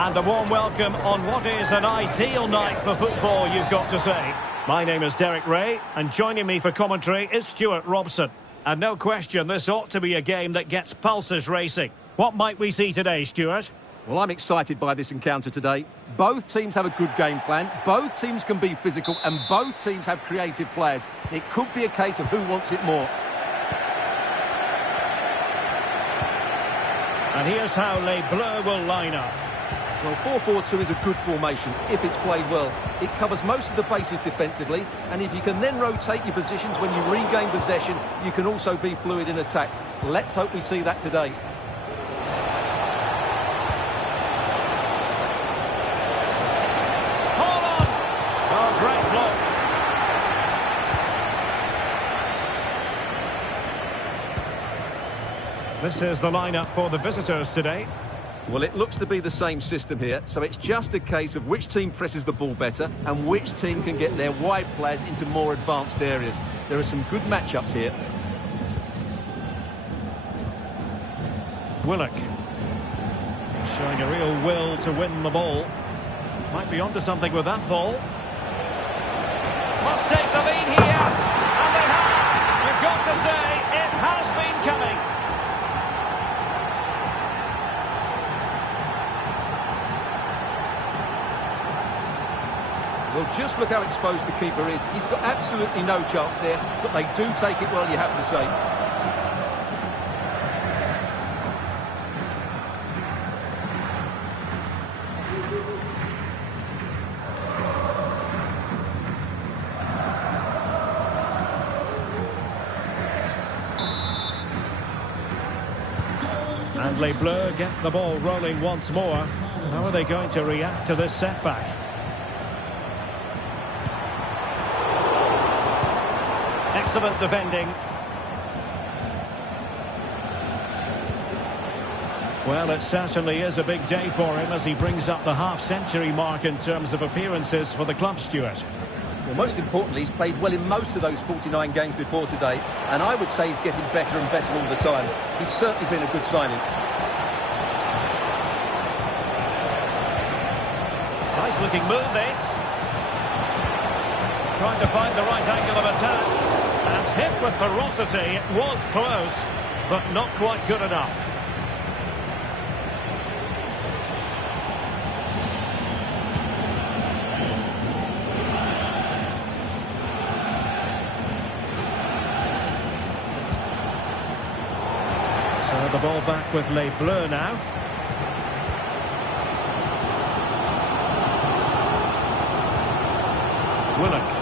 And a warm welcome on what is an ideal night for football, you've got to say. My name is Derek Ray, and joining me for commentary is Stuart Robson. And no question, this ought to be a game that gets pulses racing. What might we see today, Stuart? Well, I'm excited by this encounter today. Both teams have a good game plan, both teams can be physical, and both teams have creative players. It could be a case of who wants it more. And here's how Les Bleus will line up. Well, 4-4-2 is a good formation if it's played well. It covers most of the bases defensively, and if you can then rotate your positions when you regain possession, you can also be fluid in attack. Let's hope we see that today. Great block. This is the lineup for the visitors today. Well, it looks to be the same system here, so it's just a case of which team presses the ball better and which team can get their wide players into more advanced areas. There are some good matchups here. Willock showing a real will to win the ball. Might be onto something with that ball. Must take the lead here, and they have. You've got to say, it has been coming. Well, just look how exposed the keeper is. He's got absolutely no chance there, but they do take it well, you have to say. And Les Bleus get the ball rolling once more. How are they going to react to this setback? Excellent defending. Well, it certainly is a big day for him as he brings up the half-century mark in terms of appearances for the club, Stuart. Well, most importantly, he's played well in most of those 49 games before today, and I would say he's getting better and better all the time. He's certainly been a good signing. Nice looking move, this. Trying to find the right angle of attack. And hit with ferocity. It was close, but not quite good enough. So the ball back with Les Bleus now. Willock.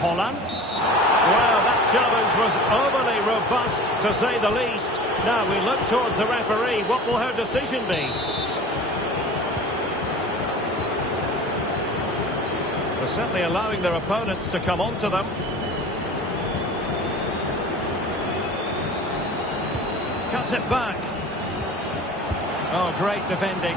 Holland. Well, that challenge was overly robust, to say the least. Now we look towards the referee. What will her decision be? They're certainly allowing their opponents to come onto them. Cuts it back. Oh, great defending.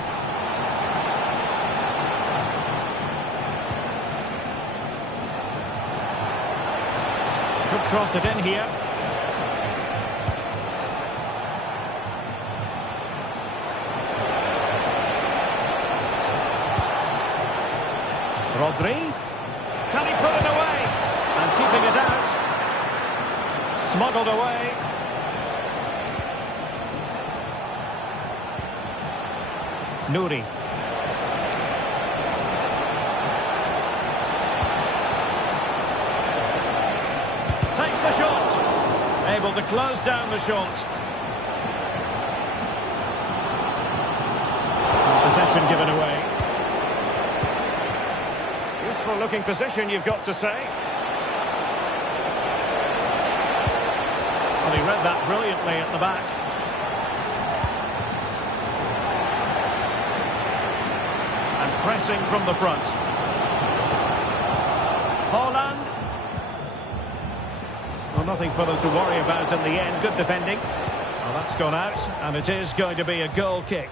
Could cross it in here. Rodri. Can he put it away? And keeping it out. Smuggled away. Nouri. Takes the shot. Able to close down the shot. Possession given away. Useful looking position, you've got to say. Well, he read that brilliantly at the back. And pressing from the front. Holland. Well, nothing for them to worry about in the end. Good defending. Well, that's gone out, and it is going to be a goal kick.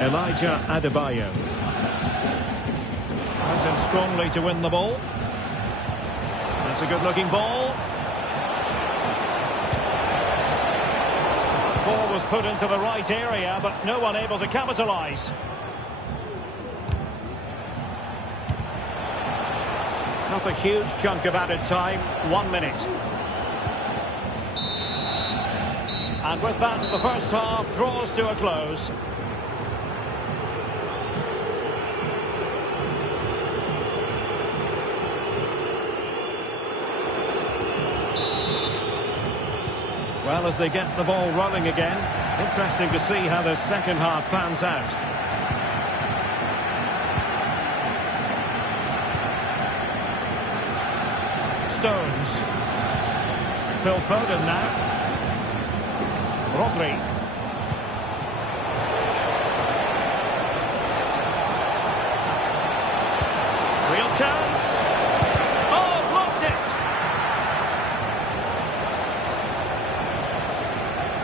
Elijah Adebayo. Comes in strongly to win the ball. That's a good-looking ball. Ball was put into the right area, but no one able to capitalise. Not a huge chunk of added time, 1 minute. And with that, the first half draws to a close. Well, as they get the ball rolling again, interesting to see how the second half pans out. Stones. Phil Foden now. Rodri. Real chance. Oh, blocked it.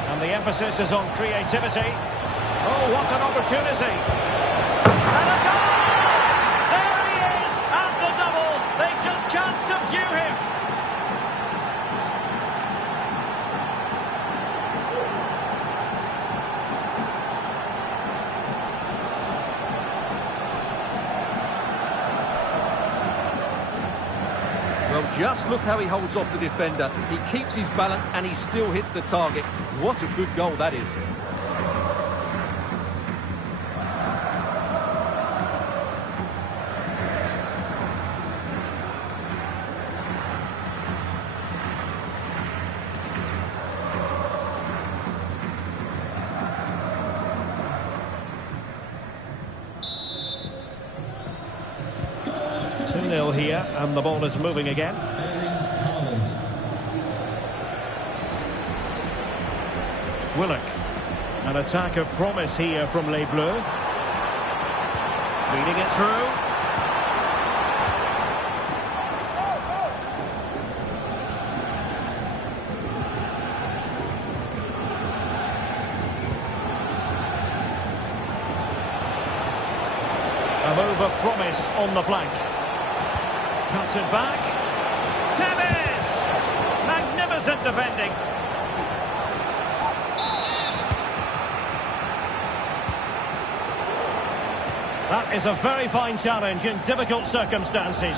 And the emphasis is on creativity. Oh, what an opportunity. And a goal! There he is at the double. They just can't subdue him. Well, just look how he holds off the defender. He keeps his balance and he still hits the target. What a good goal that is. Here, and the ball is moving again. Willock. An attack of promise here from Les Bleus. Feeding it through. A move of promise on the flank. Cuts it back. Tevez! Magnificent defending. That is a very fine challenge in difficult circumstances.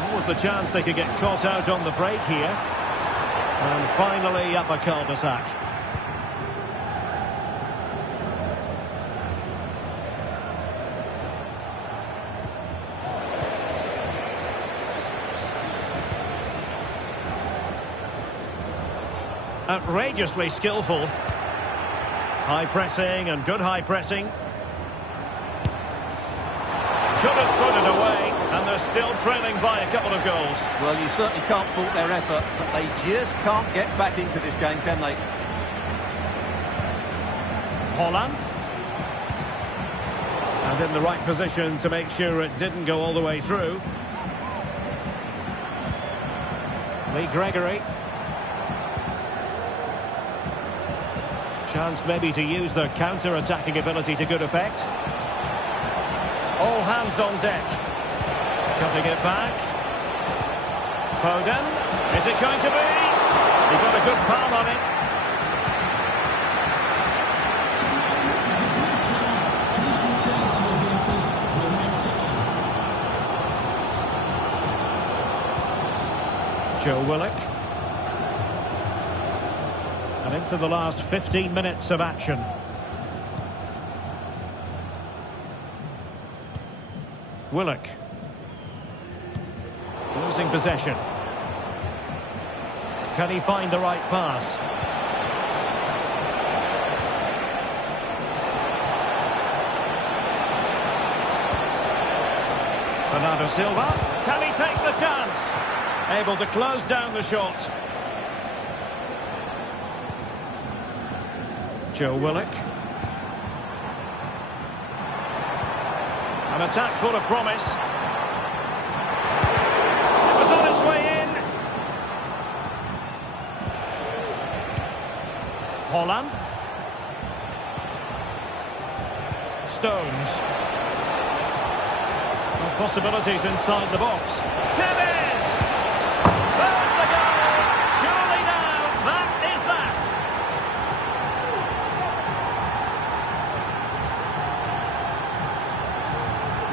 What was the chance they could get caught out on the break here? And finally up a cul-de-sac. Outrageously skillful. High pressing and good high pressing. Could have put it away, and they're still trailing by a couple of goals. Well, you certainly can't fault their effort, but they just can't get back into this game, can they? Holland. And in the right position to make sure it didn't go all the way through. Lee Gregory. Chance maybe to use their counter-attacking ability to good effect. All hands on deck. Cutting it back. Foden. Is it going to be? He got a good palm on it. Joe Willock. And into the last 15 minutes of action. Willock. Losing possession. Can he find the right pass? Bernardo Silva. Can he take the chance? Able to close down the shot. Joe Willock. An attack full of promise. It was on its way in. Holland. Stones. And possibilities inside the box. Tevez! There's the goal! Surely now, that is that!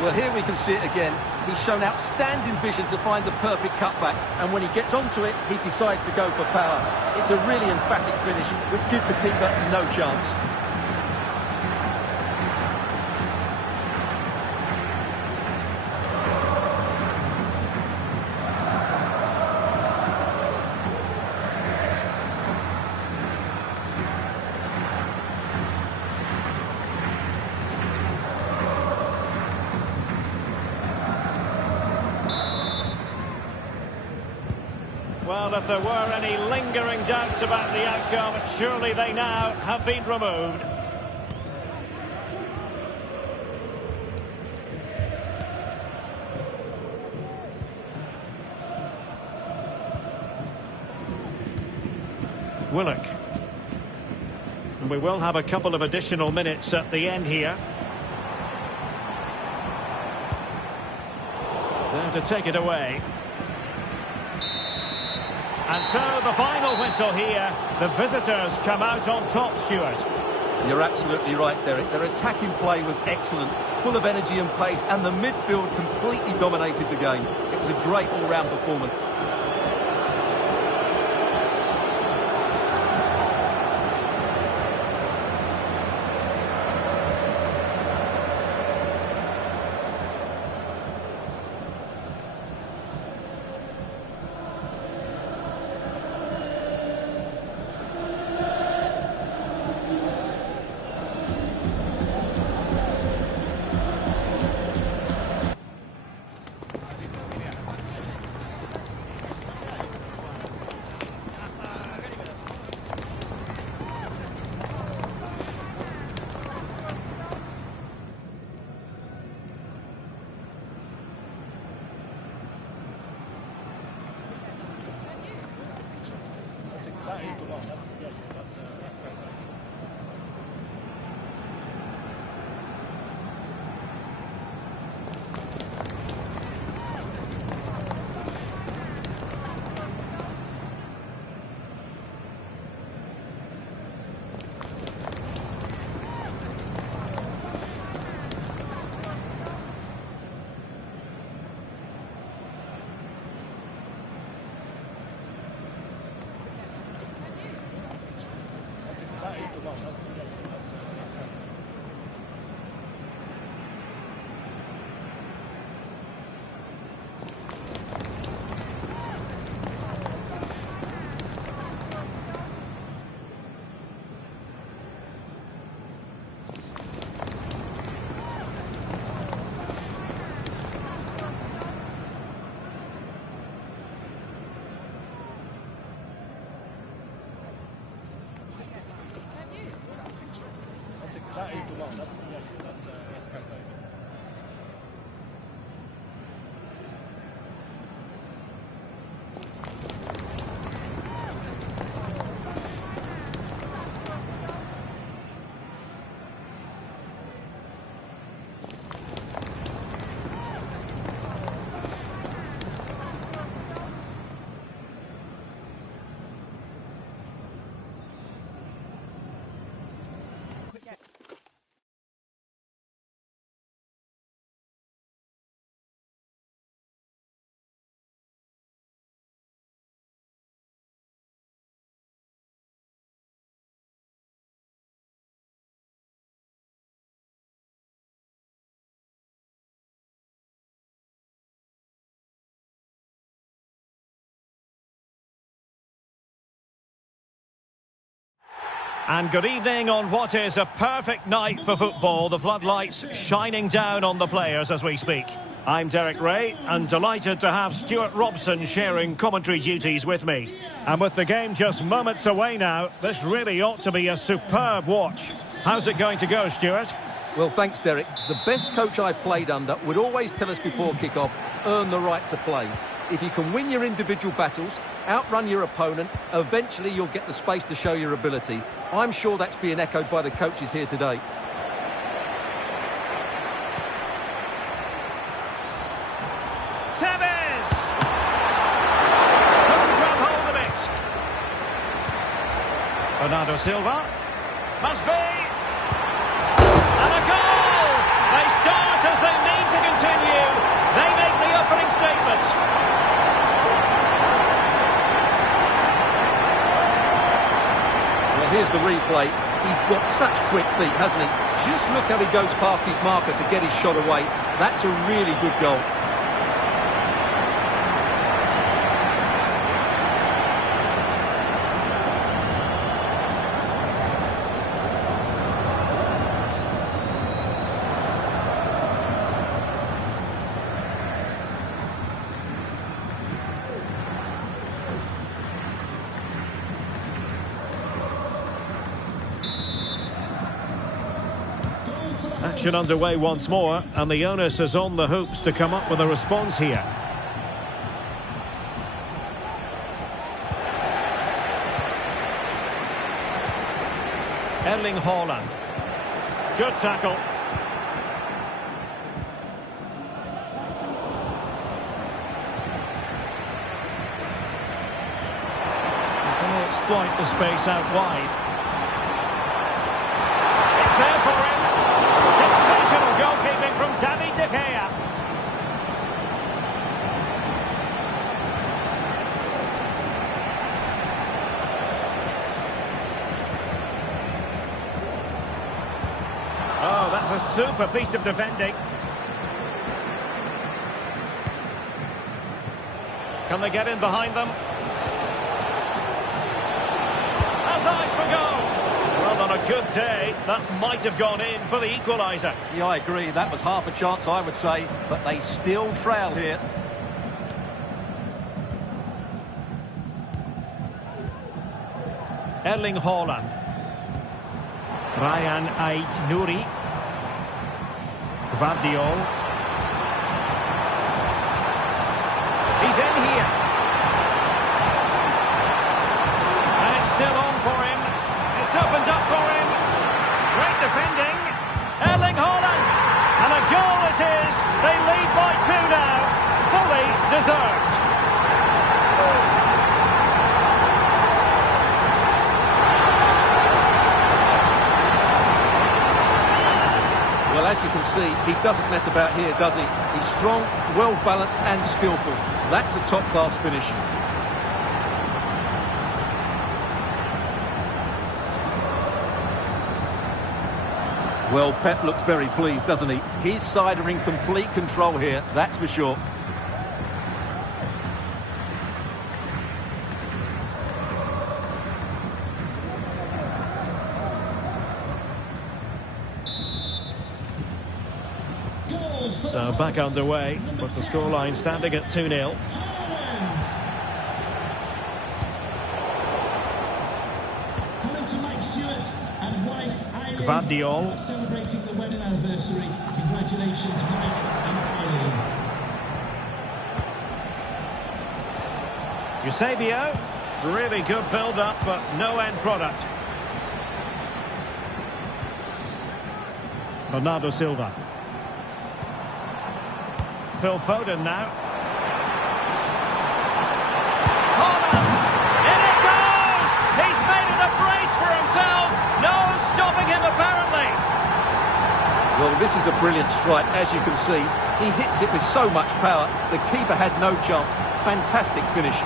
Well, here we can see it again. He's shown outstanding vision to find the perfect cutback, and when he gets onto it, he decides to go for power. It's a really emphatic finish, which gives the keeper no chance. Well, if there were any lingering doubts about the outcome, surely they now have been removed. Willock. And we will have a couple of additional minutes at the end here. There to take it away. And so the final whistle here. The visitors come out on top, Stuart. You're absolutely right, Derek. Their attacking play was excellent, full of energy and pace, and the midfield completely dominated the game. It was a great all-round performance. That is the one. That's kind of And good evening on what is a perfect night for football. The floodlights shining down on the players as we speak. I'm Derek Ray and delighted to have Stuart Robson sharing commentary duties with me. And with the game just moments away now, this really ought to be a superb watch. How's it going to go, Stuart? Well, thanks, Derek. The best coach I played under would always tell us before kick-off, earn the right to play. If you can win your individual battles, outrun your opponent, eventually you'll get the space to show your ability. I'm sure that's being echoed by the coaches here today. Tevez! Couldn't grab hold of it. Bernardo Silva. Must be. And a goal! They start as they mean to continue. They make the opening statement. Well, here's the replay. He's got such quick feet, hasn't he? Just look how he goes past his marker to get his shot away. That's a really good goal. Action underway once more, and the onus is on the hoops to come up with a response here. Erling Haaland. Good tackle. Can they exploit the space out wide? It's there for him. Sensational goalkeeping from David De Gea. Oh, that's a super piece of defending. Can they get in behind them? Has eyes for goal. Well, on a good day, that might have gone in for the equaliser. Yeah, I agree. That was half a chance, I would say. But they still trail here. Erling Haaland. Ryan Ait-Nouri. Gvardiol. He's in here. And it's still on for him. It's opened up for him. Great defending. Erling Haaland. And a goal it is. They lead by 2 now. Fully deserved. Well, as you can see, he doesn't mess about here, does he? He's strong, well-balanced and skillful. That's a top-class finish. Well, Pep looks very pleased, doesn't he? His side are in complete control here, that's for sure. So back underway, with the scoreline standing at 2-0. Gvardiol. Celebrating the wedding anniversary. Congratulations, Mike and Eileen. Eusebio. Really good build-up, but no end product. Bernardo Silva. Phil Foden now. Haaland! In it goes! He's made it a brace for himself! No stopping him, apparently! Well, this is a brilliant strike, as you can see. He hits it with so much power, the keeper had no chance. Fantastic finish.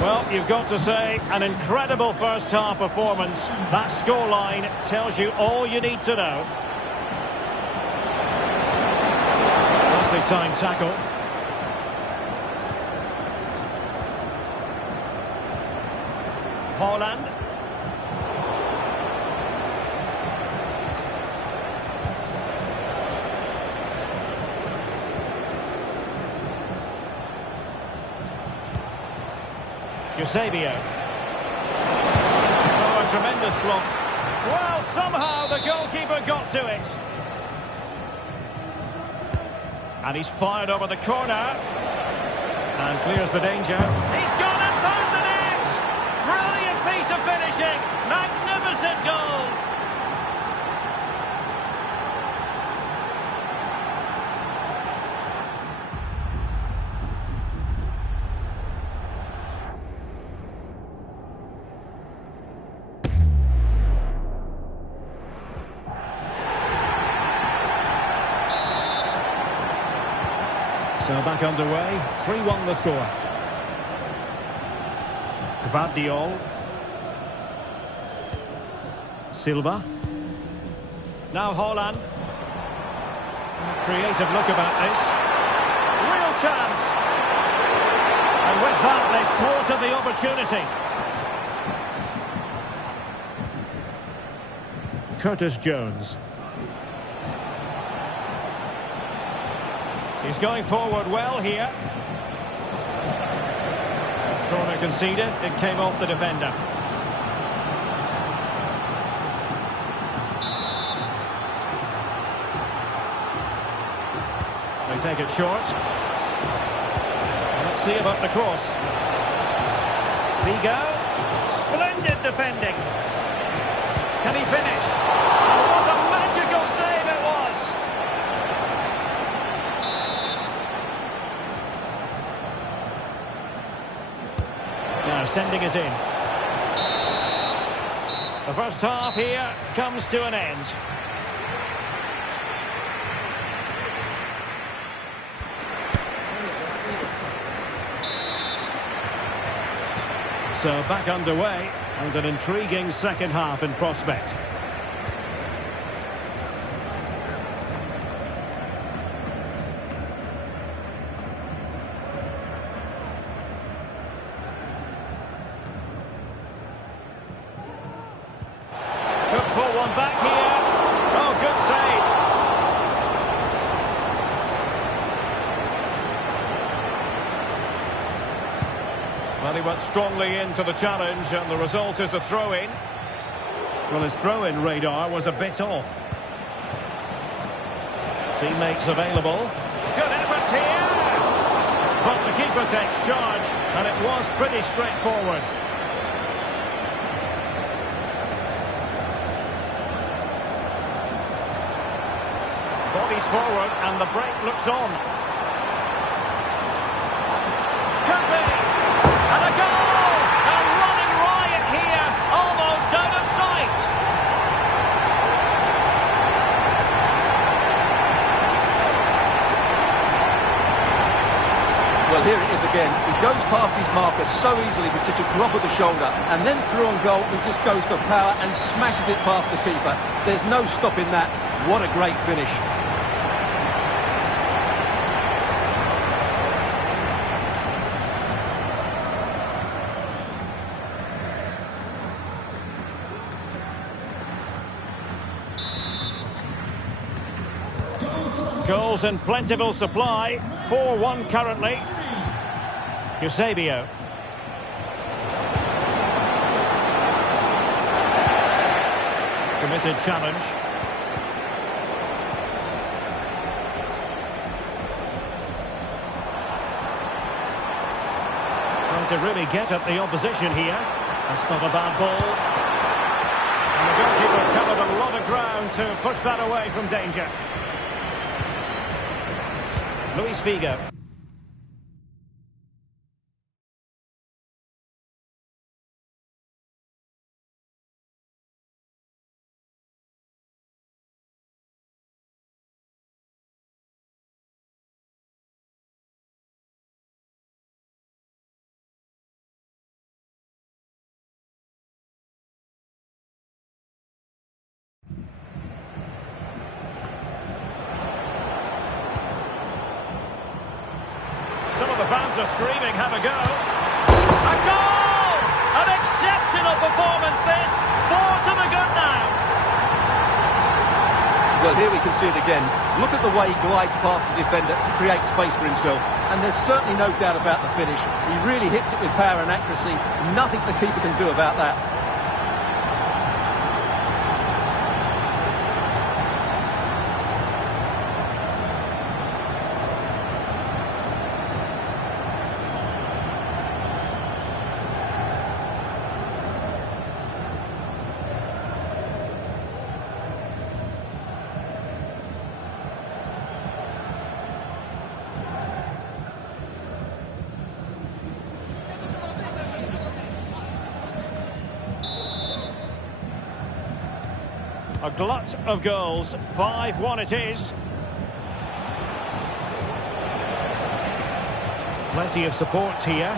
Well, you've got to say, an incredible first-half performance. That scoreline tells you all you need to know. Nicely timed tackle. Haaland. Eusebio. Oh, a tremendous block. Well, somehow the goalkeeper got to it. And he's fired over the corner. And clears the danger. He's gone and found the net! Brilliant piece of finishing. Magnificent goal. So back underway, 3-1 the score. Gvardiol. Silva. Now Haaland. Creative look about this. Real chance. And with that, they've thwarted the opportunity. Curtis Jones. He's going forward well here. Corner conceded. It came off the defender. They take it short. Let's see about the cross. Vigo. Splendid defending. Can he finish? Oh, what a magical save it was. Now sending it in. The first half here comes to an end. So back underway and an intriguing second half in prospect. Could pull one back here. Oh, good save. Well, he went strongly into the challenge, and the result is a throw-in. Well, his throw-in radar was a bit off. Teammates available. Good effort here! But the keeper takes charge, and it was pretty straightforward. Bodies forward, and the break looks on. Could be! And a goal! A running riot here, almost out of sight. Well, here it is again. He goes past his marker so easily with just a drop of the shoulder, and then through on goal, he just goes for power and smashes it past the keeper. There's no stopping that. What a great finish. Goals in plentiful supply. 4-1 currently. Eusebio. Committed challenge. Trying to really get at the opposition here. That's not a bad ball. And the goalkeeper covered a lot of ground to push that away from danger. Luis Figo. Some of the fans are screaming, have a go. A goal! An exceptional performance this. 4 to the good now. Well, here we can see it again. Look at the way he glides past the defender to create space for himself. And there's certainly no doubt about the finish. He really hits it with power and accuracy. Nothing the keeper can do about that. A glut of goals, 5-1 it is. Plenty of support here.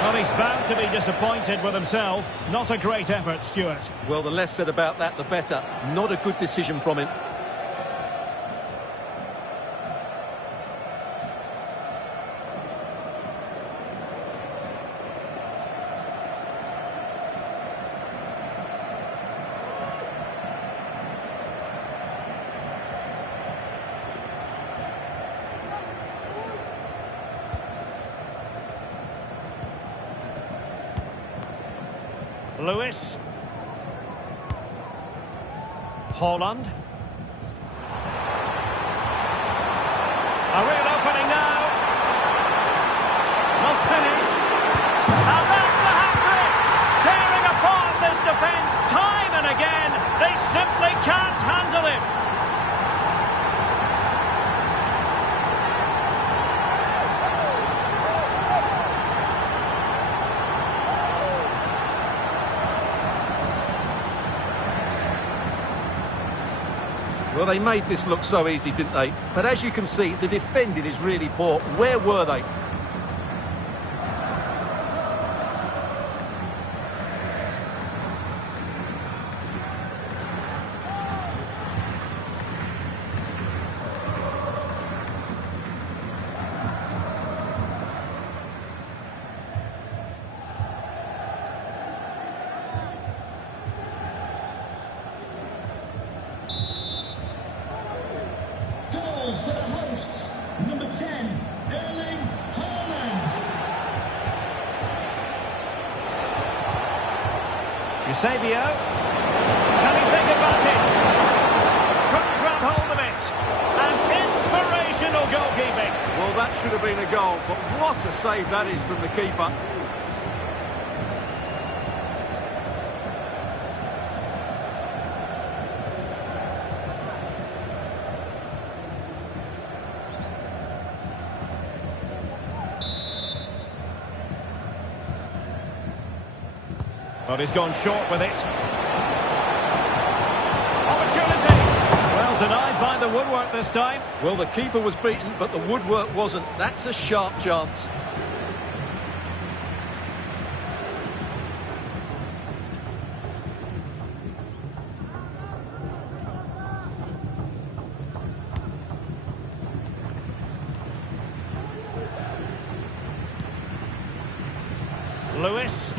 Well, he's bound to be disappointed with himself. Not a great effort, Stuart. Well, the less said about that, the better. Not a good decision from him. Lewis. Holland. A real opening now. Must finish. And that's the hat-trick! Tearing apart this defence time and again. They simply can't handle him. Well, they made this look so easy, didn't they? But as you can see, the defending is really poor. Where were they? Goal for the hosts, number 10, Erling Haaland. Eusebio. Can he take advantage? Couldn't grab hold of it. And inspirational goalkeeping. Well, that should have been a goal, but what a save that is from the keeper. But he's gone short with it. Opportunity! Well denied by the woodwork this time. Well, the keeper was beaten, but the woodwork wasn't. That's a sharp chance. Lewis.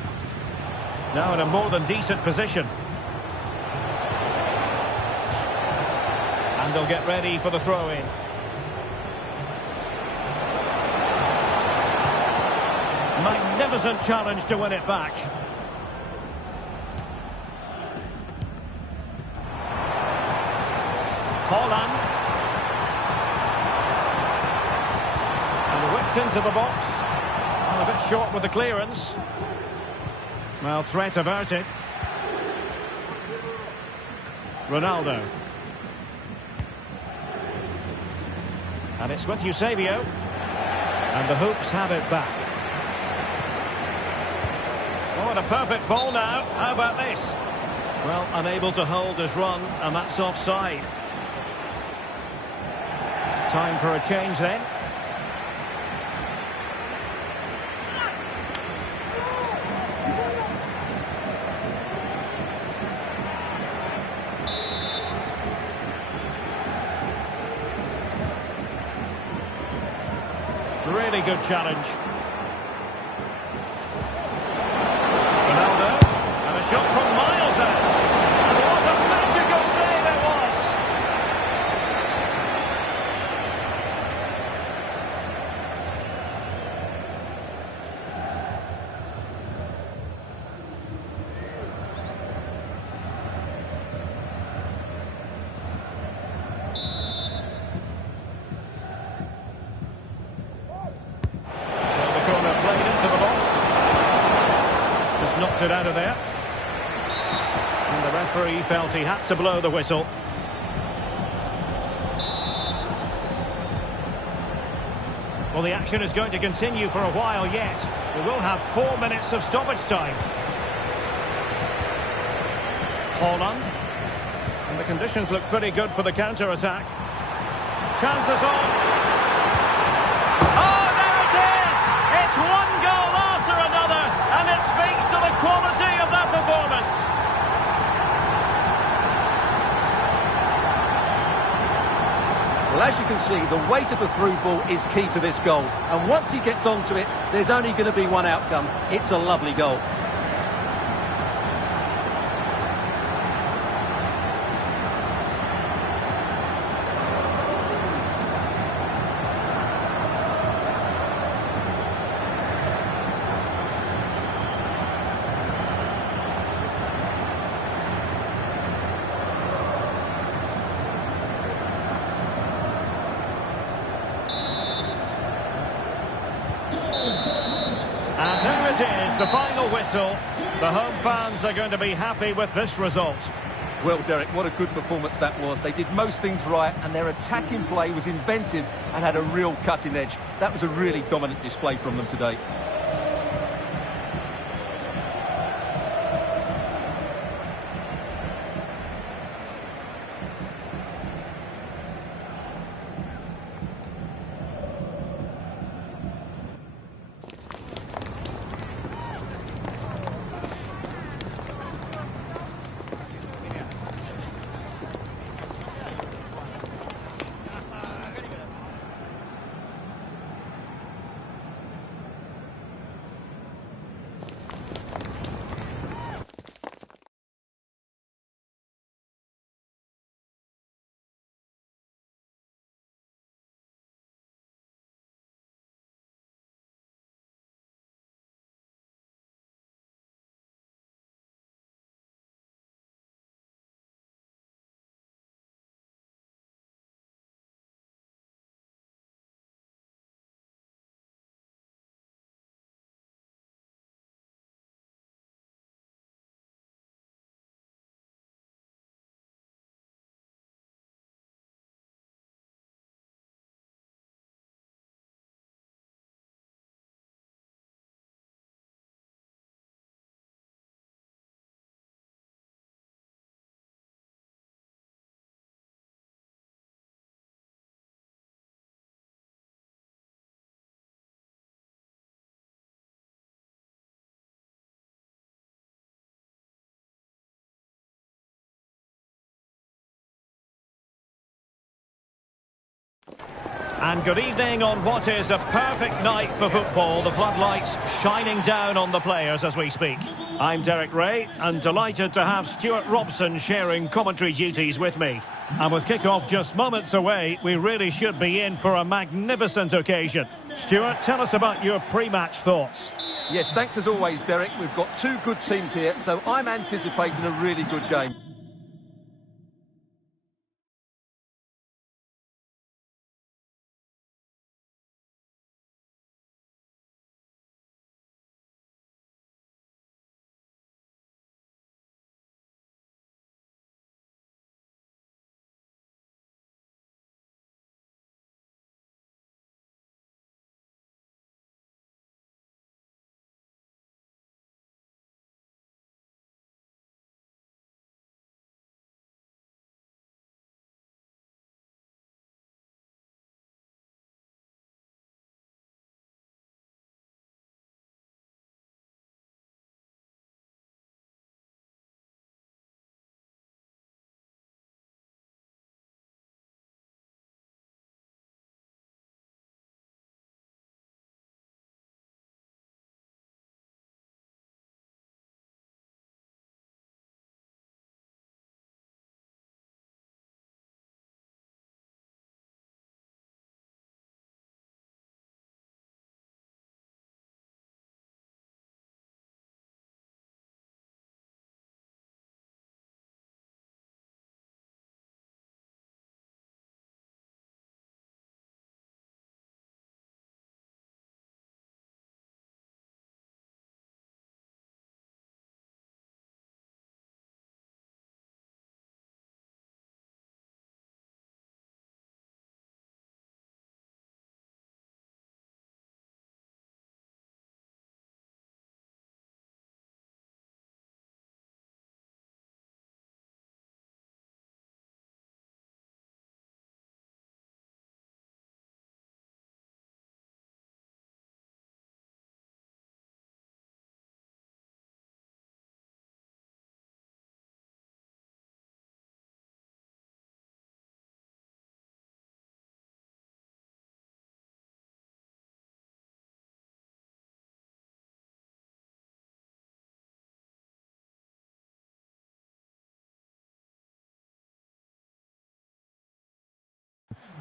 Now in a more than decent position. And they'll get ready for the throw-in. Magnificent challenge to win it back. Holland. And whipped into the box. And a bit short with the clearance. Well, threat averted. Ronaldo. And it's with Eusebio. And the Hoops have it back. Oh, what a perfect ball now. How about this? Well, unable to hold his run, and that's offside. Time for a change then. Really good challenge. Ronaldo, and a shot from miles out. And what a magical save it was. intercepted out of there. And the referee felt he had to blow the whistle. Well, the action is going to continue for a while yet. We will have 4 minutes of stoppage time. Holland. And the conditions look pretty good for the counter-attack. Chances on. Oh, there it is! It's one goal after another, and it speaks to the quality of that performance. Well, as you can see, the weight of the through ball is key to this goal. And once he gets onto it, there's only going to be one outcome. It's a lovely goal. And there it is, the final whistle. The home fans are going to be happy with this result. Well, Derek, what a good performance that was. They did most things right, and their attacking play was inventive and had a real cutting edge. That was a really dominant display from them today. And good evening on what is a perfect night for football. The floodlights shining down on the players as we speak. I'm Derek Ray, and delighted to have Stuart Robson sharing commentary duties with me. And with kick-off just moments away, we really should be in for a magnificent occasion. Stuart, tell us about your pre-match thoughts. Yes, thanks as always, Derek. We've got two good teams here, so I'm anticipating a really good game.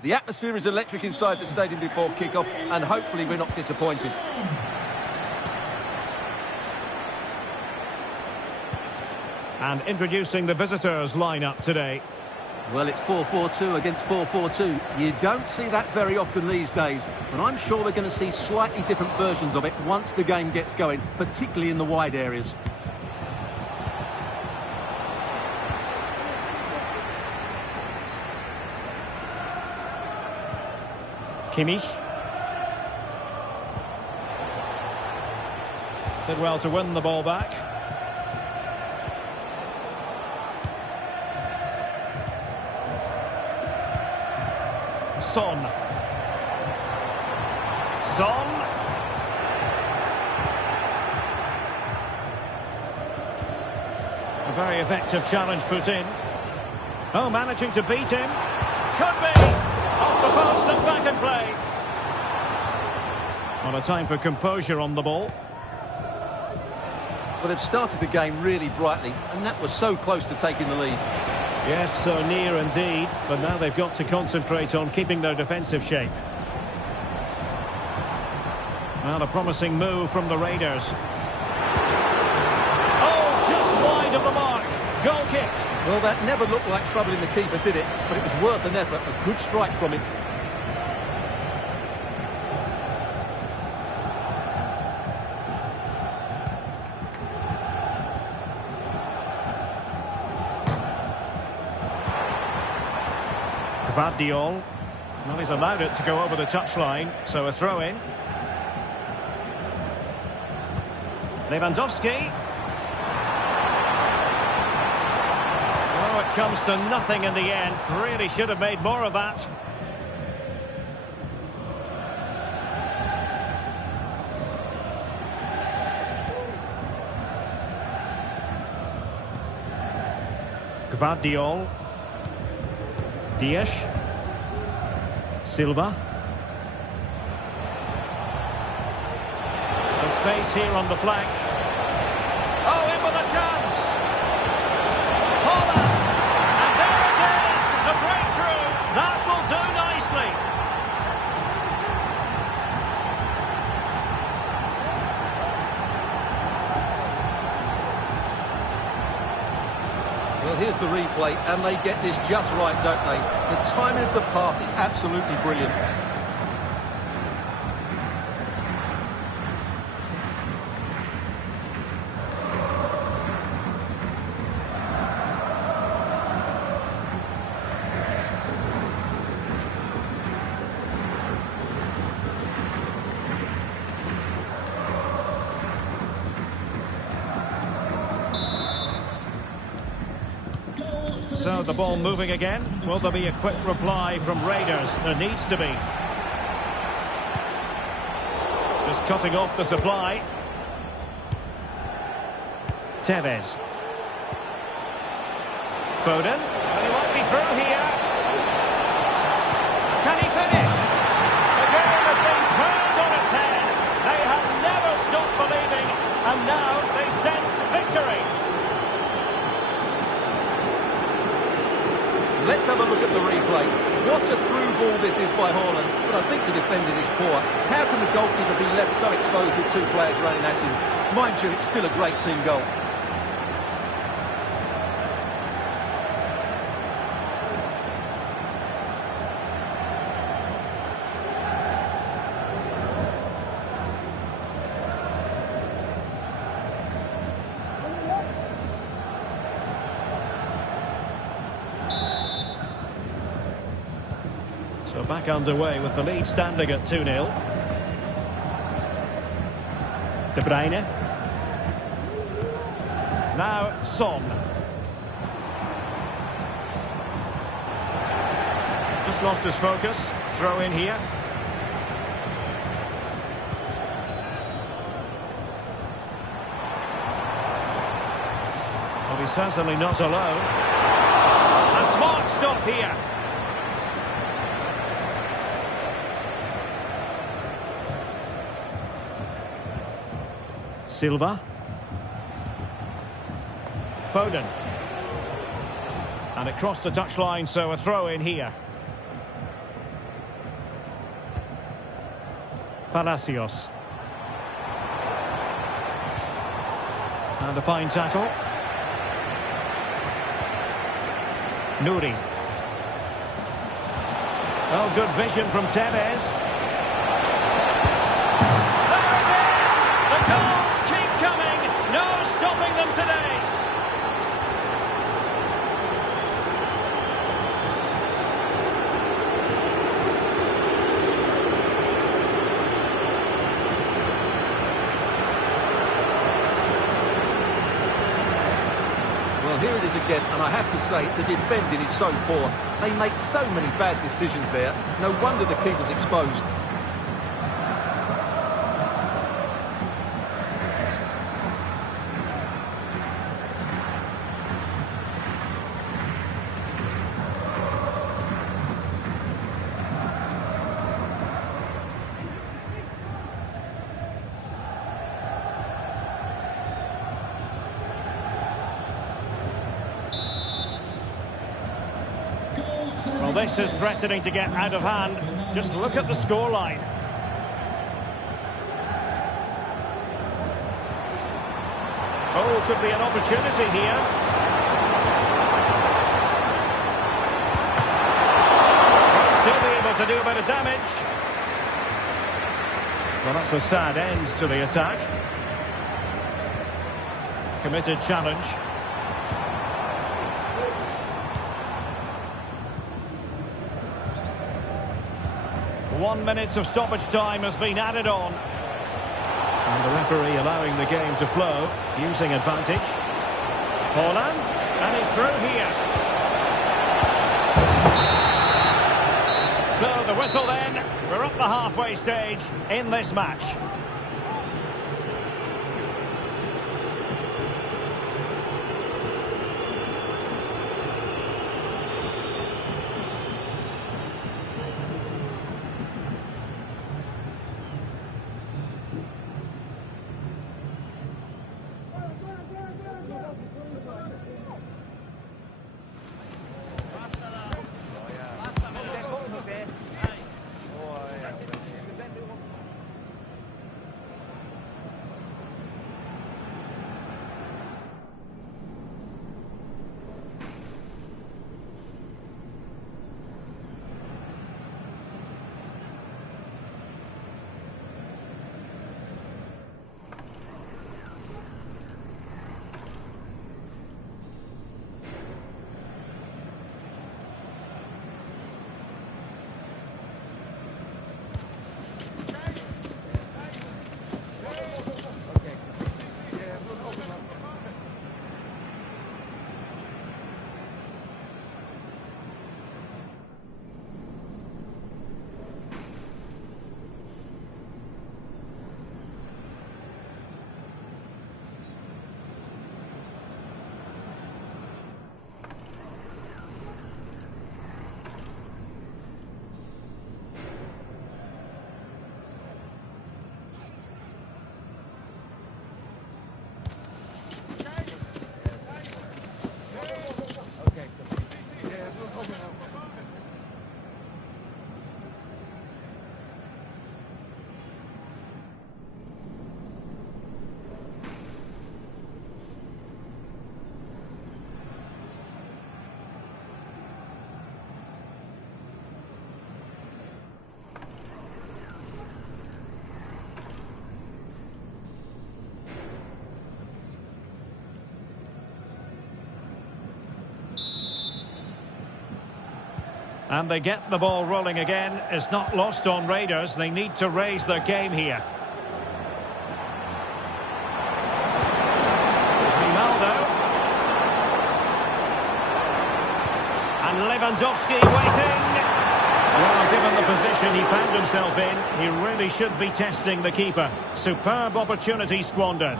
The atmosphere is electric inside the stadium before kick-off, and hopefully we're not disappointed. And introducing the visitors' lineup today. Well, it's 4-4-2 against 4-4-2. You don't see that very often these days, but I'm sure we're going to see slightly different versions of it once the game gets going, particularly in the wide areas. Kimmich. Did well to win the ball back. Son. A very effective challenge put in. Oh, managing to beat him. Could be! Off the post and back in play. On a time for composure on the ball. Well, they've started the game really brightly, and that was so close to taking the lead. Yes, so near indeed, but now they've got to concentrate on keeping their defensive shape. Well, a promising move from the Raiders. Oh, just wide of the mark. Goal kick. Well, that never looked like troubling the keeper, did it? But it was worth an effort. A good strike from him. Gvardiol. Well, he's allowed it to go over the touchline, so a throw-in. Lewandowski. Oh, it comes to nothing in the end. Really should have made more of that. Gvardiol. Dias. Silva. And space here on the flank. Oh, in with a chance. Holland. And there it is. The breakthrough. That will do nicely. Well, here's the replay, and they get this just right, don't they? The timing of the pass is absolutely brilliant. So the ball moving again. Will there be a quick reply from Raiders? There needs to be. Just cutting off the supply. Tevez. Foden. Well, he might be through here. Can he finish? The game has been turned on its head. They have never stopped believing, and now they sense victory. Let's have a look at the replay. What a through ball this is by Haaland, but I think the defending is poor. How can the goalkeeper be left so exposed with two players running at him? Mind you, it's still a great team goal. So back underway with the lead standing at 2-0. De Bruyne. Now Son. Just lost his focus. Throw in here. Well, he's certainly not alone. A smart stop here. Silva. Foden. And it crossed the touchline, so a throw in here. Palacios. And a fine tackle. Nouri. Oh, good vision from Tevez. There it is! The goals keep coming. No stopping them today. Well, here it is again, and I have to say, the defending is so poor. They make so many bad decisions there. No wonder the keeper's exposed. Well, this is threatening to get out of hand. Just look at the scoreline. Oh, could be an opportunity here. Still be able to do a bit of damage. Well, that's a sad end to the attack. Committed challenge. One minute of stoppage time has been added on. And the referee allowing the game to flow, using advantage. Holland, and he's through here. So the whistle then, we're up the halfway stage in this match. And they get the ball rolling again. It's not lost on Raiders. They need to raise their game here. Ronaldo. And Lewandowski waiting. Well, given the position he found himself in, he really should be testing the keeper. Superb opportunity squandered.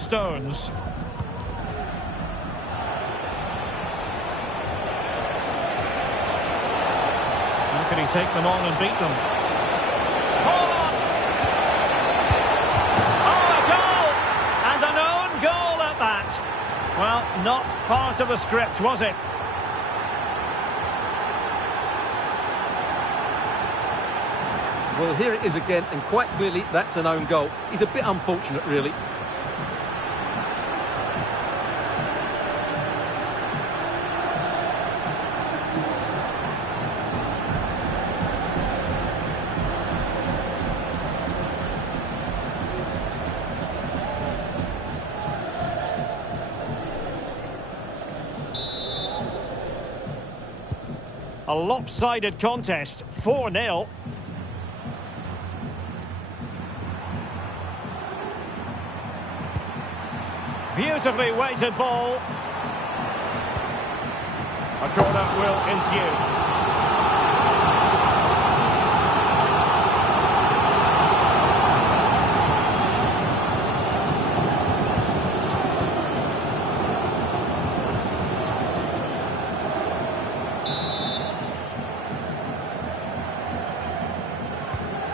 Stones. How can he take them on and beat them? Hold on! Oh, a goal! And an own goal at that. Well, not part of the script, was it? Well, here it is again, and quite clearly that's an own goal. He's a bit unfortunate, really. A lopsided contest, 4-0. Beautifully weighted ball. A corner will ensue.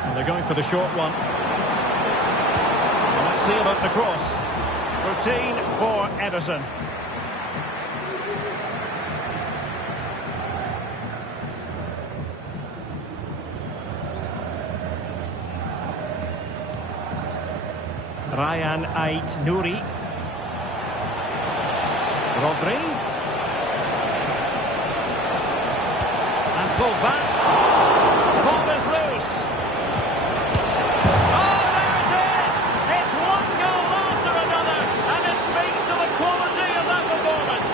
And they're going for the short one. And let's see about the cross. Routine for Ederson. Ryan Ait-Nouri. Rodri. And pulled back. Ball is loose. Oh, there it is! It's one goal after another, and it speaks to the quality of that performance.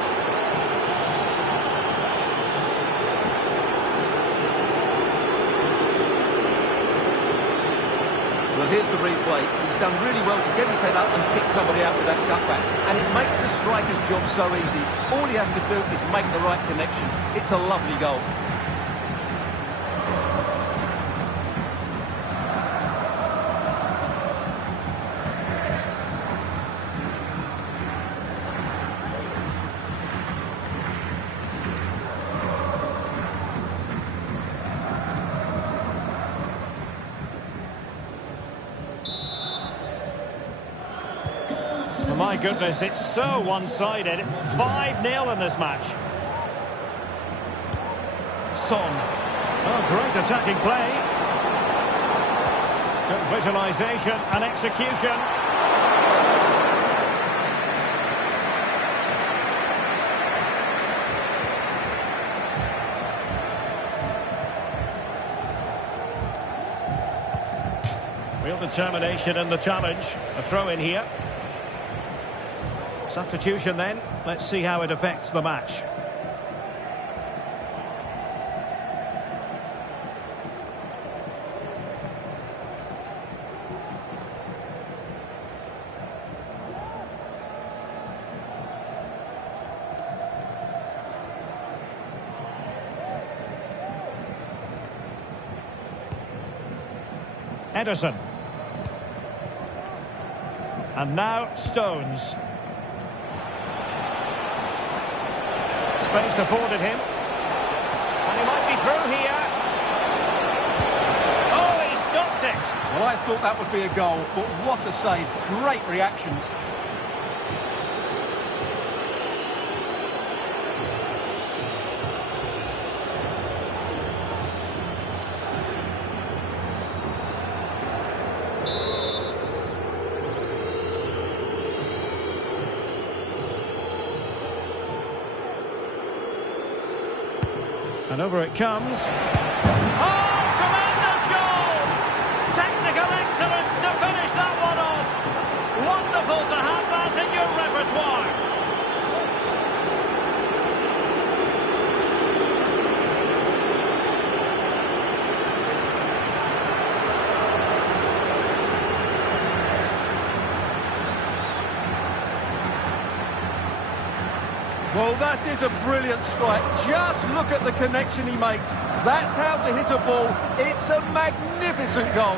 Well, here's the replay. He's done really well to get his head up and pick somebody out with that cutback. And it makes the striker's job so easy. All he has to do is make the right connection. It's a lovely goal. Oh my goodness, it's so one-sided. 5-0 in this match. Son. Oh, great attacking play. Good visualisation and execution. Real determination in the challenge. A throw in here. Substitution then. Let's see how it affects the match. Ederson. And now Stones. Space afforded him. And he might be through here. Oh, he stopped it. Well, I thought that would be a goal, but what a save. Great reactions. And over it comes. Oh, tremendous goal! Technical excellence to finish that one off. Wonderful to have that in your repertoire. Well, that is a brilliant strike. Just look at the connection he makes. That's how to hit a ball. It's a magnificent goal.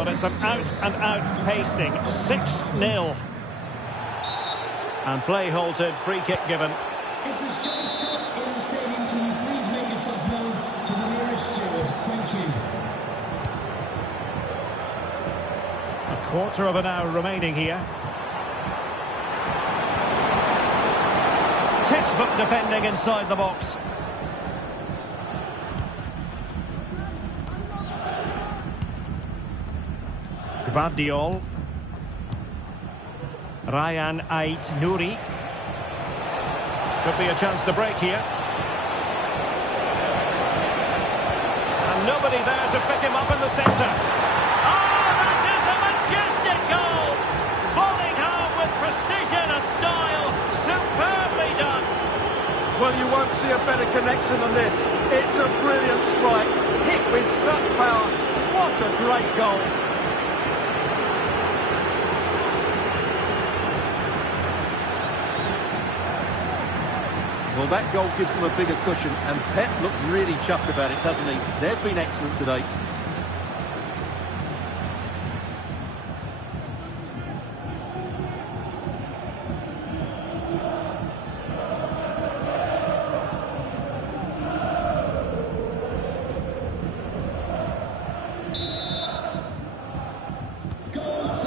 Well, it's an out-and-out pasting. 6-0. And play halted, free kick given. If there's John Scott in the stadium, can you please make yourself known to the nearest steward? Thank you. A quarter of an hour remaining here. Textbook defending inside the box. Gvardiol. Ryan Ait Nouri. Could be a chance to break here. And nobody there to pick him up in the centre. Oh, that is a majestic goal! Falling home with precision and style. Superbly done. Well, you won't see a better connection than this. It's a brilliant strike. Hit with such power. What a great goal. Well, that goal gives them a bigger cushion, and Pep looks really chuffed about it, doesn't he? They've been excellent today.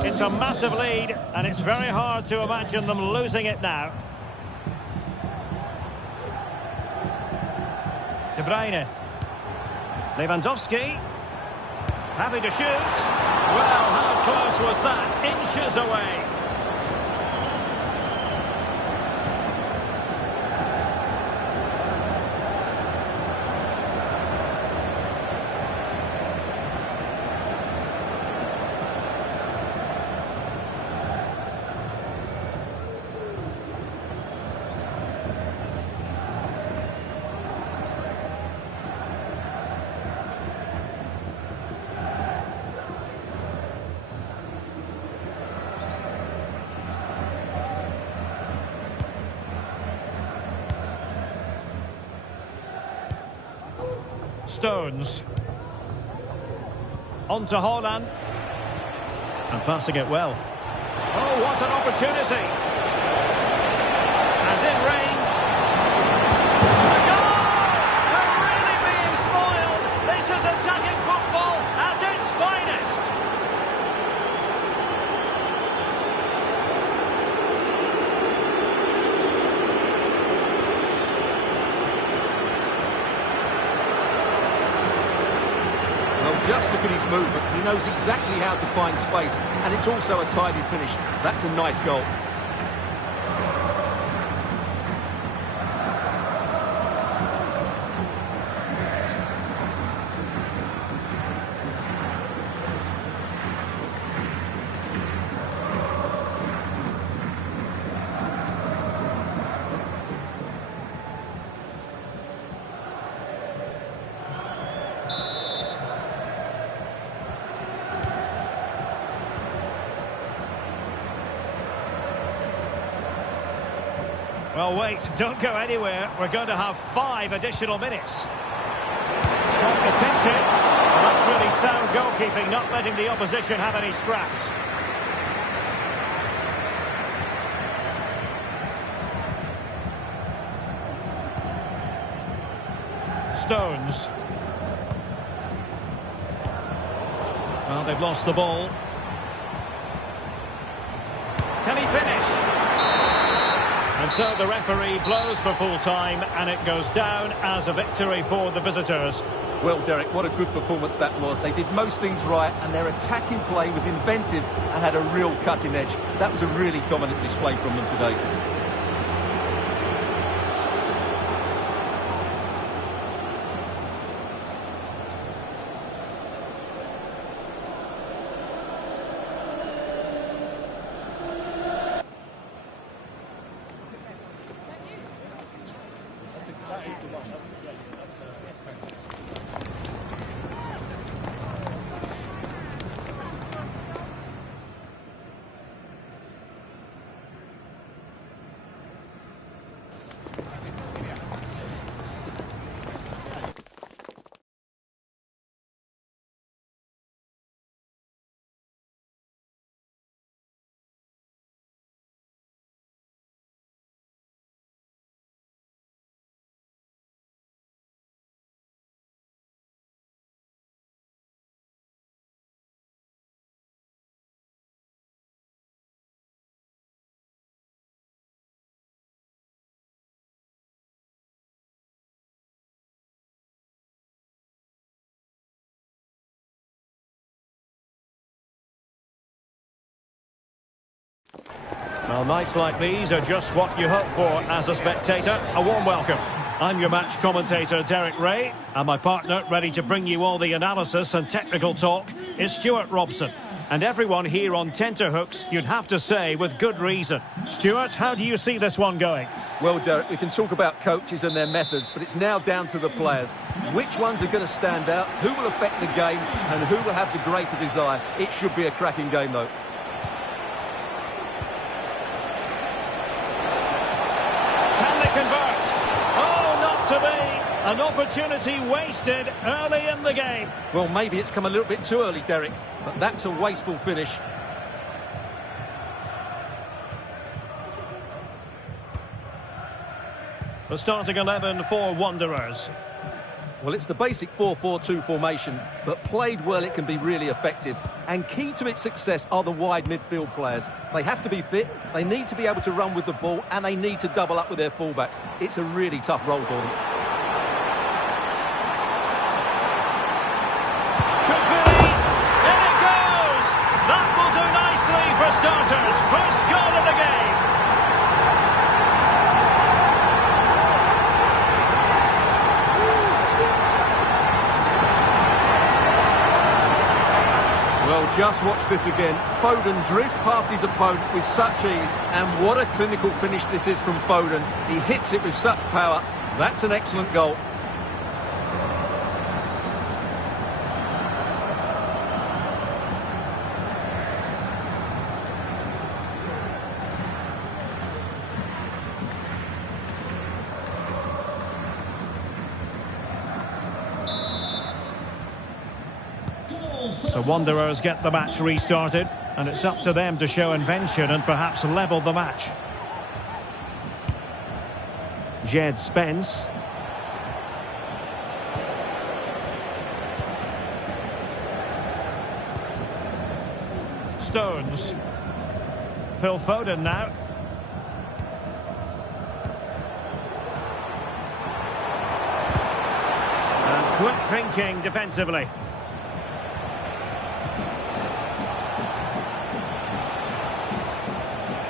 It's a massive lead, and it's very hard to imagine them losing it now. De Bruyne. Lewandowski. Happy to shoot. Well, how close was that? Inches away. Stones. On to Haaland. And passing it well. Oh, what an opportunity. And in range. A goal! They're really being spoiled. This is attacking football at its finest. Just look at his movement. He knows exactly how to find space, and it's also a tidy finish. That's a nice goal. Well, wait, don't go anywhere. We're going to have 5 additional minutes. Shot attempted. Well, that's really sound goalkeeping, not letting the opposition have any scraps. Stones. Well, they've lost the ball. Can he finish? And so the referee blows for full time, and it goes down as a victory for the visitors. Well, Derek, what a good performance that was. They did most things right, and their attacking play was inventive and had a real cutting edge. That was a really dominant display from them today. That is the one. That's Well, nights like these are just what you hope for as a spectator. A warm welcome. I'm your match commentator, Derek Ray, and my partner, ready to bring you all the analysis and technical talk, is Stuart Robson. And everyone here on tenterhooks, you'd have to say, with good reason. Stuart, how do you see this one going? Well, Derek, we can talk about coaches and their methods, but it's now down to the players. Which ones are going to stand out, who will affect the game, and who will have the greater desire? It should be a cracking game, though. Can they convert? Oh, not to be. An opportunity wasted early in the game. Well, maybe it's come a little bit too early, Derek, but that's a wasteful finish. The starting 11 for Wanderers. Well, it's the basic 4-4-2 formation, but played well it can be really effective. And key to its success are the wide midfield players. They have to be fit, they need to be able to run with the ball, and they need to double up with their fullbacks. It's a really tough role for them. Could be. In it goes! That will do nicely for starters. First goal of the game. Well, just watch this again. Foden drifts past his opponent with such ease. And what a clinical finish this is from Foden. He hits it with such power. That's an excellent goal. So Wanderers get the match restarted, and it's up to them to show invention and perhaps level the match. Jed Spence. Stones. Phil Foden now. And quick thinking defensively.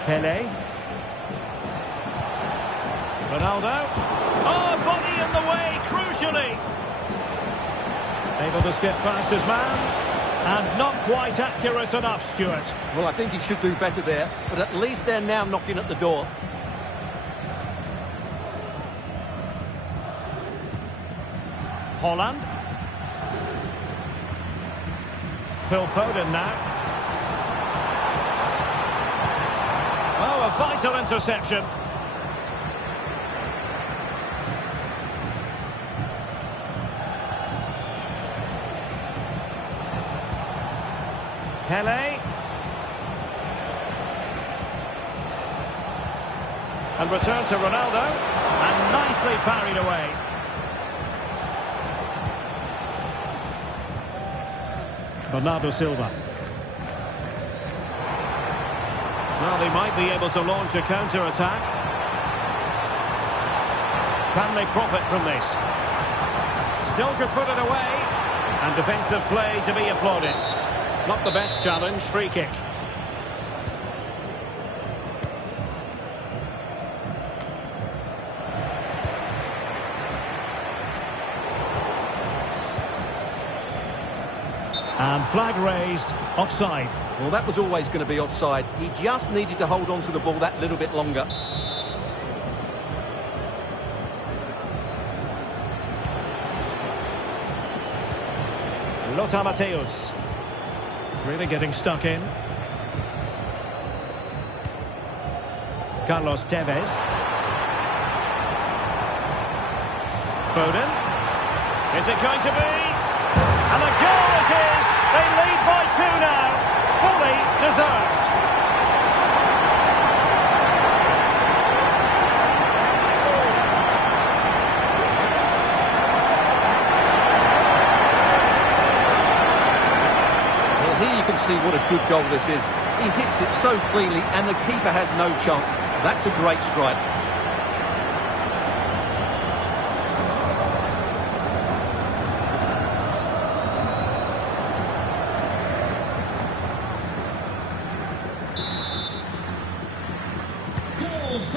Pele. Ronaldo. Oh, body in the way, crucially. Able to skip past his man. And not quite accurate enough, Stuart. Well, I think he should do better there, but at least they're now knocking at the door. Holland. Phil Foden now. Oh, a vital interception. Pele. And return to Ronaldo. And nicely parried away. Bernardo Silva. Well, they might be able to launch a counter-attack. Can they profit from this? Still could put it away. And defensive play to be applauded. Not the best challenge, free kick. And flag raised, offside. Well, that was always going to be offside. He just needed to hold on to the ball that little bit longer. Lothar Matthäus. Really getting stuck in. Carlos Tevez. Foden. Is it going to be? And the goal it is! They lead by 2 now. Fully deserved. Well, here you can see what a good goal this is. He hits it so cleanly and the keeper has no chance. That's a great strike.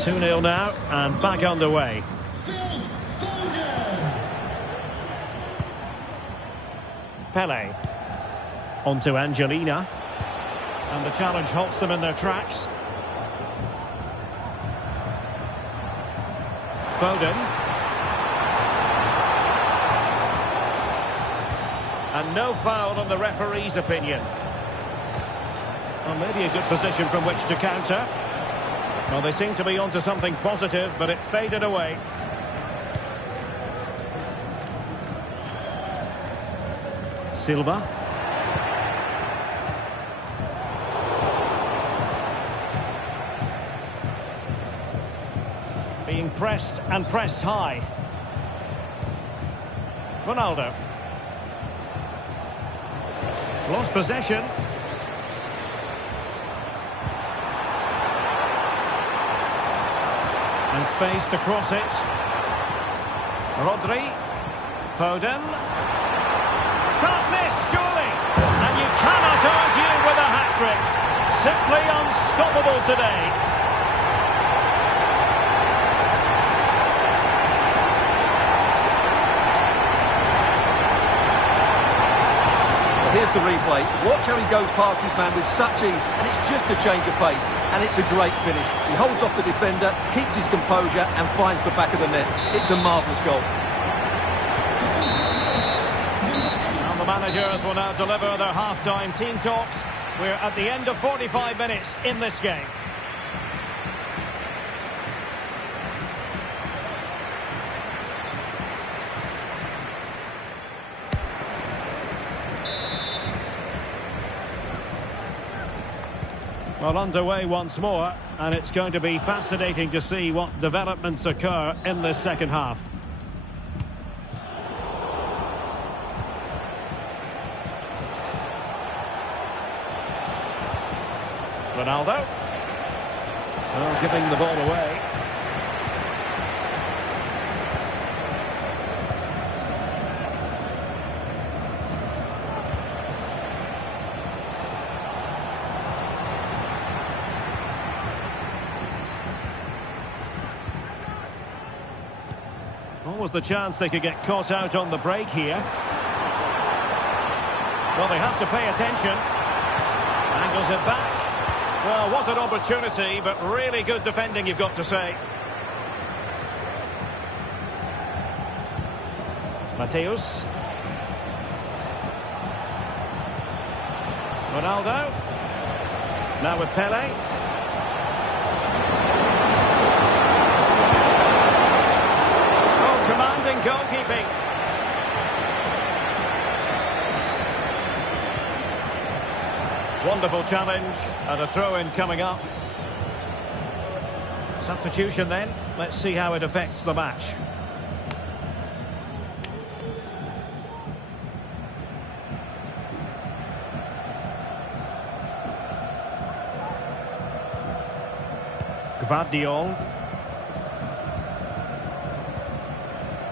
2-0 now, and back underway. Pele. On to Angelina. And the challenge halts them in their tracks. Foden. And no foul on the referee's opinion. Well, maybe a good position from which to counter. Well, they seem to be onto something positive, but it faded away. Silva. Being pressed and pressed high. Ronaldo. Lost possession. And space to cross it. Rodri. Foden. Can't miss, surely. And you cannot argue with a hat-trick. Simply unstoppable today. Here's the replay. Watch how he goes past his man with such ease, and it's just a change of pace, and it's a great finish. He holds off the defender, keeps his composure, and finds the back of the net. It's a marvellous goal. And the managers will now deliver their half-time team talks. We're at the end of 45 minutes in this game. Well, underway once more, and it's going to be fascinating to see what developments occur in this second half. Ronaldo. Well, giving the ball away. Always the chance they could get caught out on the break here. Well, they have to pay attention. Angles it back. Well, what an opportunity, but really good defending, you've got to say. Mateus. Ronaldo. Now with Pele. Commanding goalkeeping. Wonderful challenge and a throw-in coming up. Substitution then. Let's see how it affects the match. Gvardiol.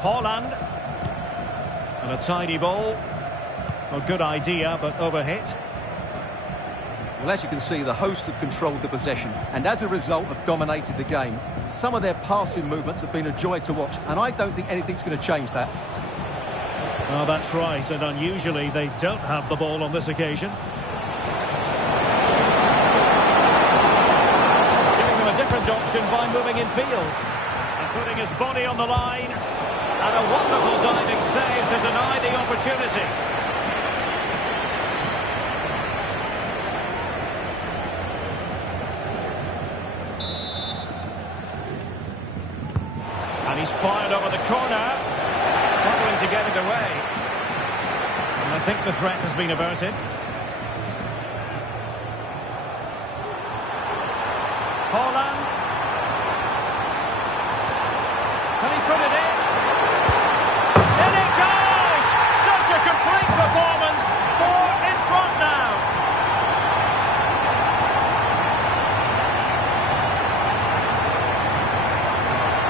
Haaland. And a tidy ball. A good idea, but overhit. Well, as you can see, the hosts have controlled the possession, and as a result have dominated the game. Some of their passing movements have been a joy to watch, and I don't think anything's going to change that. Oh, that's right, and unusually they don't have the ball on this occasion. Giving them a different option by moving in field. And putting his body on the line. And a wonderful diving save to deny the opportunity. And he's fired over the corner. Struggling to get it away. And I think the threat has been averted. Haaland. Can he put it in? In it goes! Such a complete performance. 4 in front now.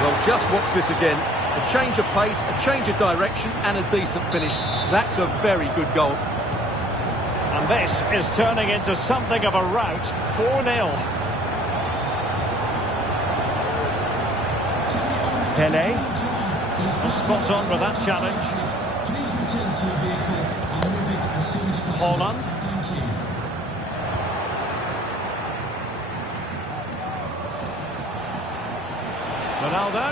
Well, just watch this again. A change of pace, a change of direction, and a decent finish. That's a very good goal. And this is turning into something of a rout. 4-0. Pele. Spot on with that challenge. Please return to your vehicle and move it as soon as possible. Holland. Thank you. Ronaldo.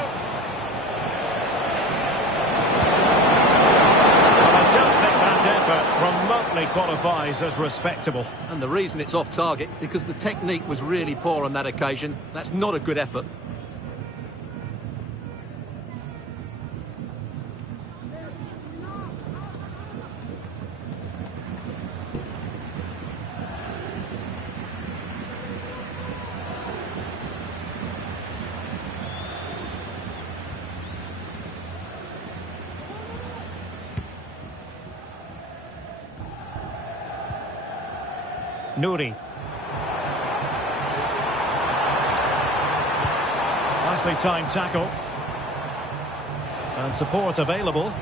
Well, I don't think that effort remotely qualifies as respectable. And the reason it's off target, because the technique was really poor on that occasion. That's not a good effort. Nouri. Nicely timed tackle. And support available.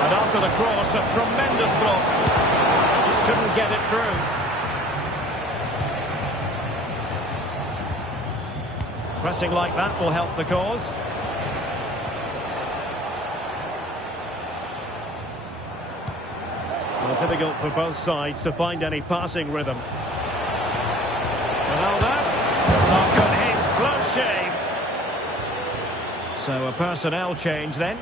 And after the cross, a tremendous block. Just couldn't get it through. Pressing like that will help the cause. Well, difficult for both sides to find any passing rhythm. Ronaldo. Not good hit. Close shave. So a personnel change then.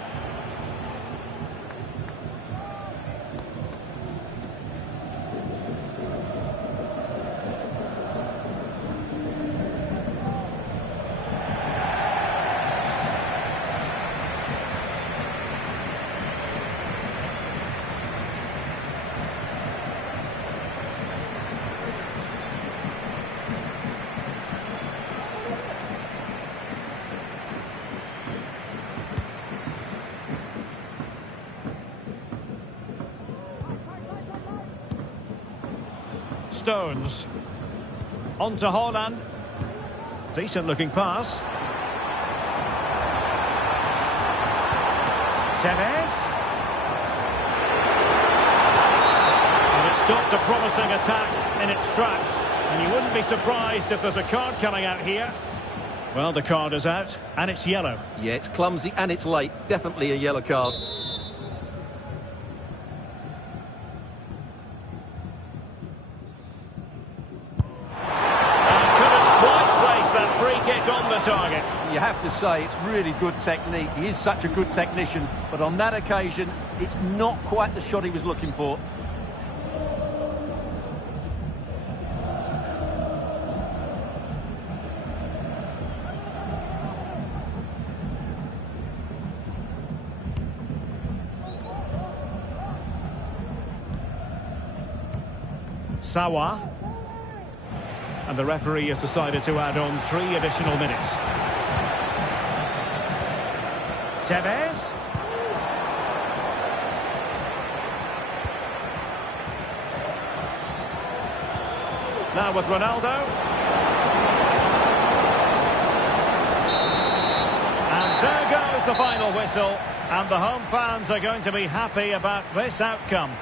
Stones. On to Holland. Decent looking pass. Tevez. And it stopped a promising attack in its tracks. And you wouldn't be surprised if there's a card coming out here. Well, the card is out, and it's yellow. Yeah, it's clumsy and it's late. Definitely a yellow card. On the target. You have to say it's really good technique. He is such a good technician, but on that occasion it's not quite the shot he was looking for. Sawa. And the referee has decided to add on 3 additional minutes. Tevez. Now with Ronaldo. And there goes the final whistle. And the home fans are going to be happy about this outcome.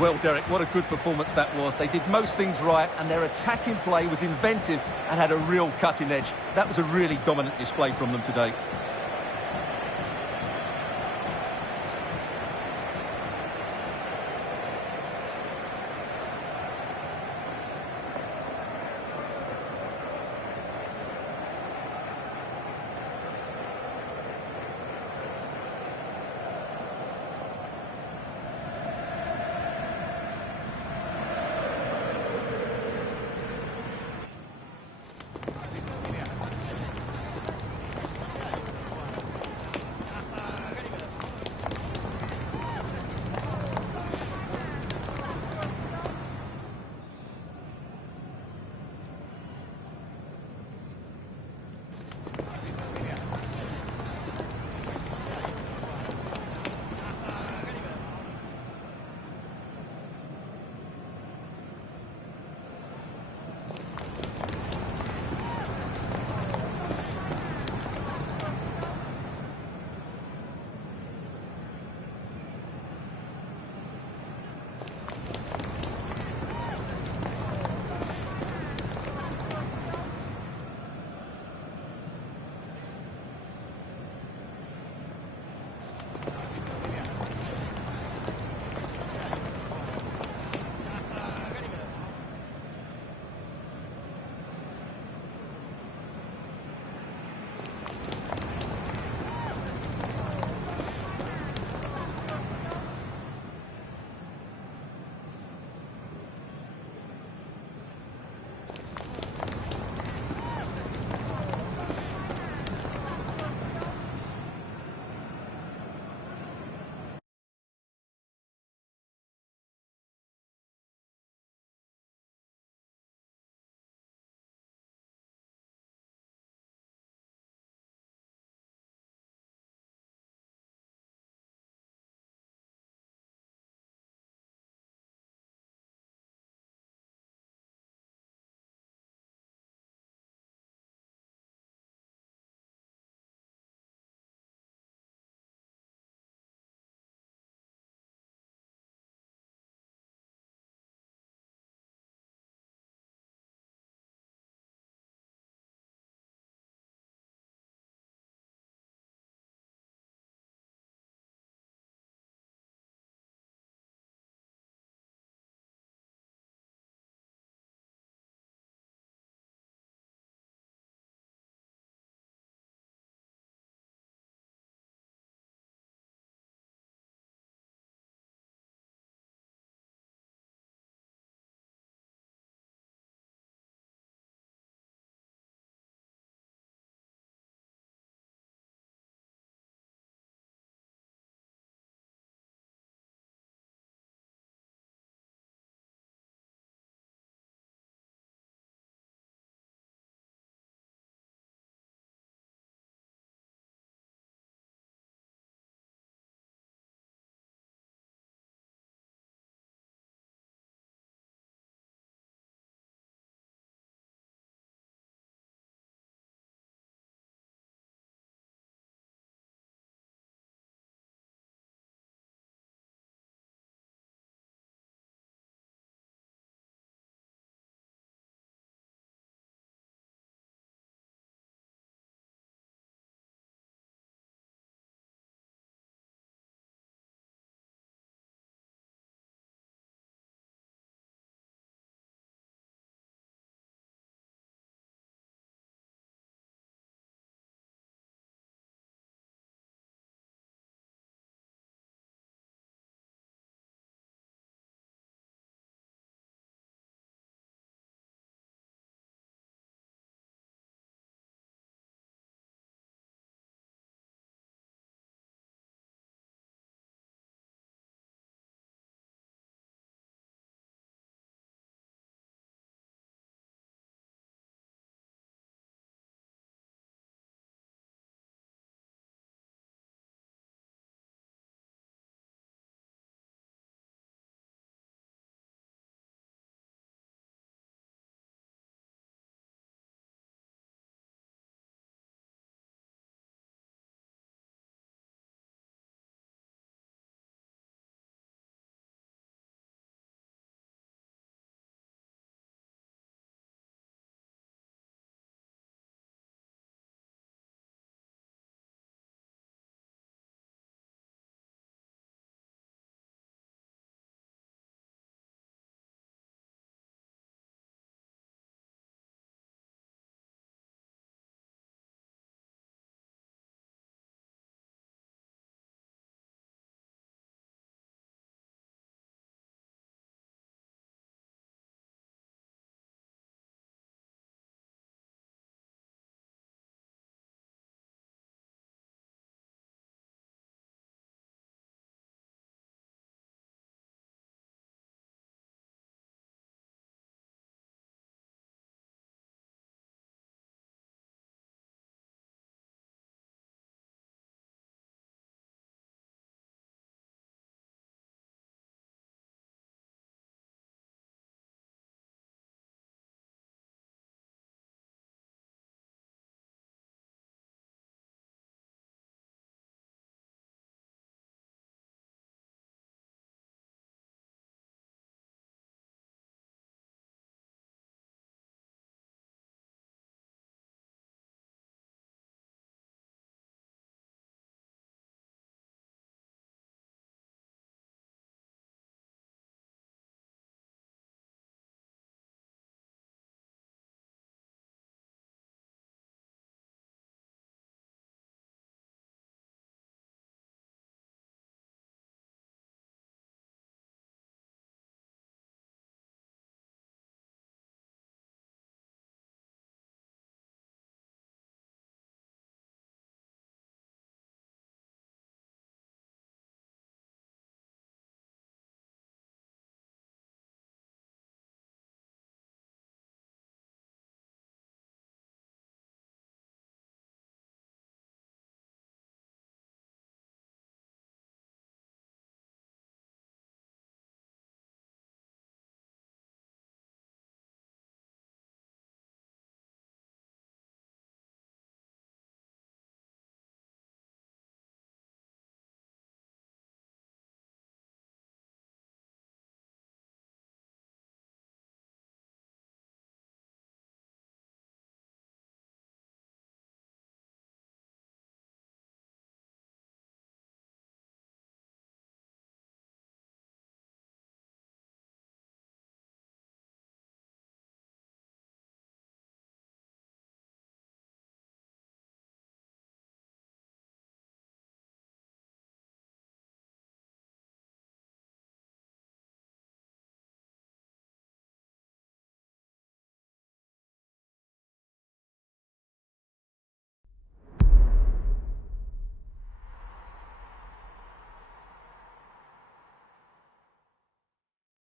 Well, Derek, what a good performance that was. They did most things right, and their attacking play was inventive and had a real cutting edge. That was a really dominant display from them today.